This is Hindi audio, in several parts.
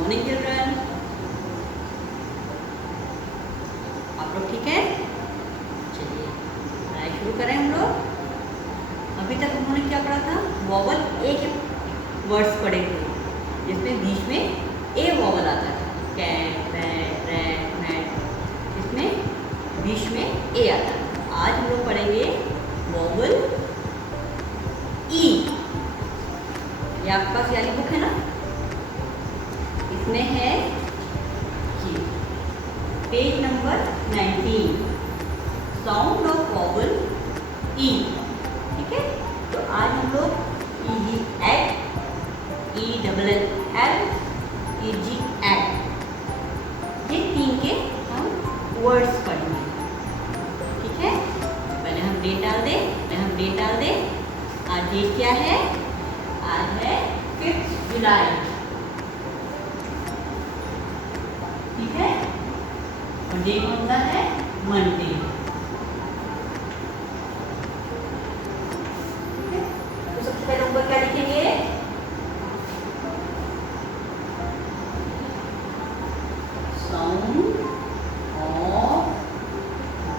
मॉर्निंग चिल्ड्रन, आप लोग ठीक है? चलिए पढ़ाई शुरू करें हम लोग। अभी तक उन्होंने क्या पढ़ा था? वॉवल ए के वर्ड्स पढ़े थे जिसमें बीच में ए वॉवल आता था, कैट, बैट, रैट, मैट, इसमें बीच में ए आता था। आज हम लोग पढ़ेंगे वॉवल ई। ये आपके पास यानी बुक है ना, इसमें है page number 19, sound of vowel E. ठीक है, तो आज हम लोग E G eight, E double L L, E G eight, ये तीन के हम वर्ड्स पढ़ेंगे। ठीक है, पहले हम डेट डाल दें। आज डेट क्या है? आज है 5 जुलाई। ठीक है, और डे कौन सा है? मंडे। तो सबसे पहले ऊपर क्या लिखेंगे? साउंड ऑफ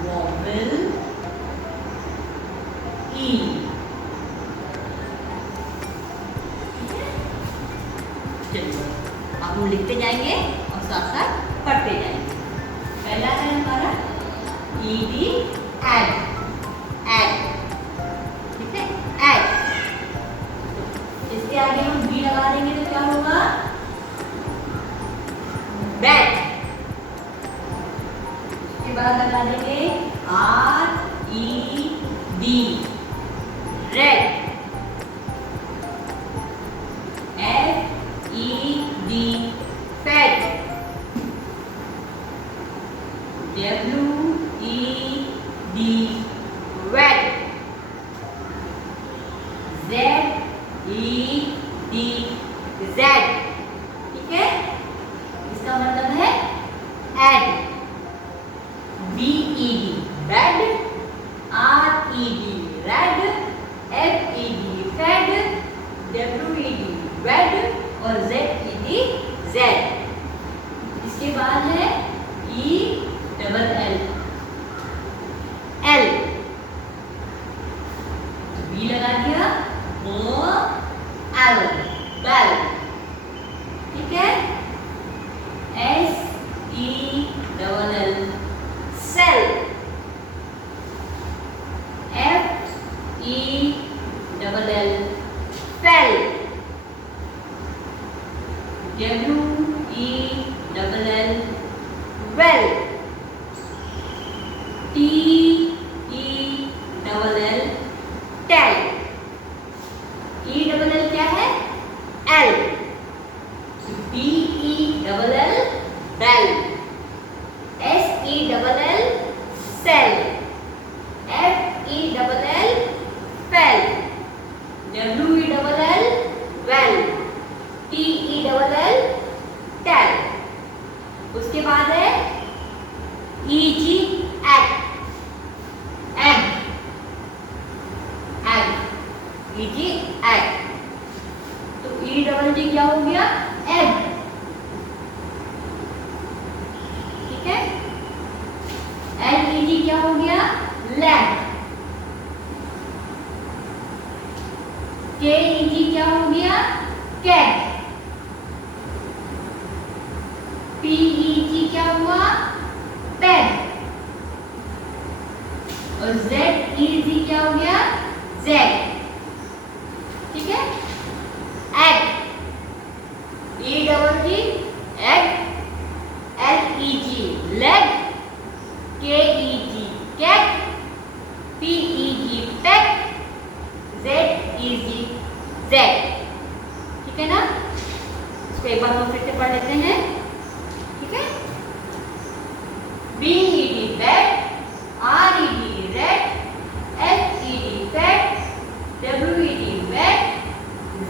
वॉवल ई। चलिए आप हम लिखते जाएंगे और साथ साथ पढ़ते जाएंगे। पहला है हमारा ई डी, एड, एड। ठीक है, एड। इसके आगे हम बी लगा देंगे तो क्या होगा? बैट। इसके बाद लगा देंगे R E D, red. F E D, fed. W E D, wed. Z E D, zed. ठीक है, इसका मतलब है ed. B E D, bed. R E D, red. F E D, fed. W E D, wed. और जेड ई डी, जेड। इसके बाद है E double L, ell. B लगा दिया, ओ एल, बेल। ठीक है, S E double L, sell. F E double L, fell. W E double L, well. T E double L, tell. E double L क्या है? L. B E double L, bell. S E double L, sell. F E double L, fell. W E double L, well. T E double L, tell. उसके बाद है E G egg, egg, egg, E G egg. तो ई डबल जी क्या हो गया? एग। ठीक है, एल ई जी क्या हो गया? लैग। के ई जी क्या हो गया? कैट। पी ई जी क्या हुआ? पेन। और जेड ई जी क्या हो गया? जेड। ठीक है, egg. E double G, egg. L E G, leg. K E G, keg. P E G, peg. Z E G, zed. ठीक है ना, इसको एक बार हम फिर से पढ़ लेते हैं। ठीक है, B E D, bed. R E D, red. F E D, fed. W E D, wed.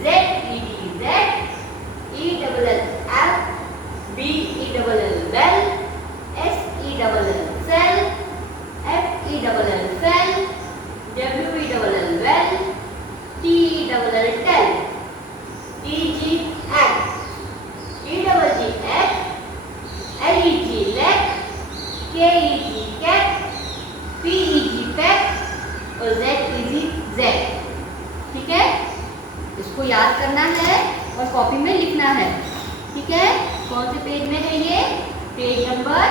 Z E D, zed. E double L, ell. B E double L, bell. S E double L, sell. F E double L, fell. W E double L, well. T E double L, tell. E G, egg. E double G, है और कॉपी में लिखना है। ठीक है, कौन से पेज में है ये? Page number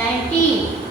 19।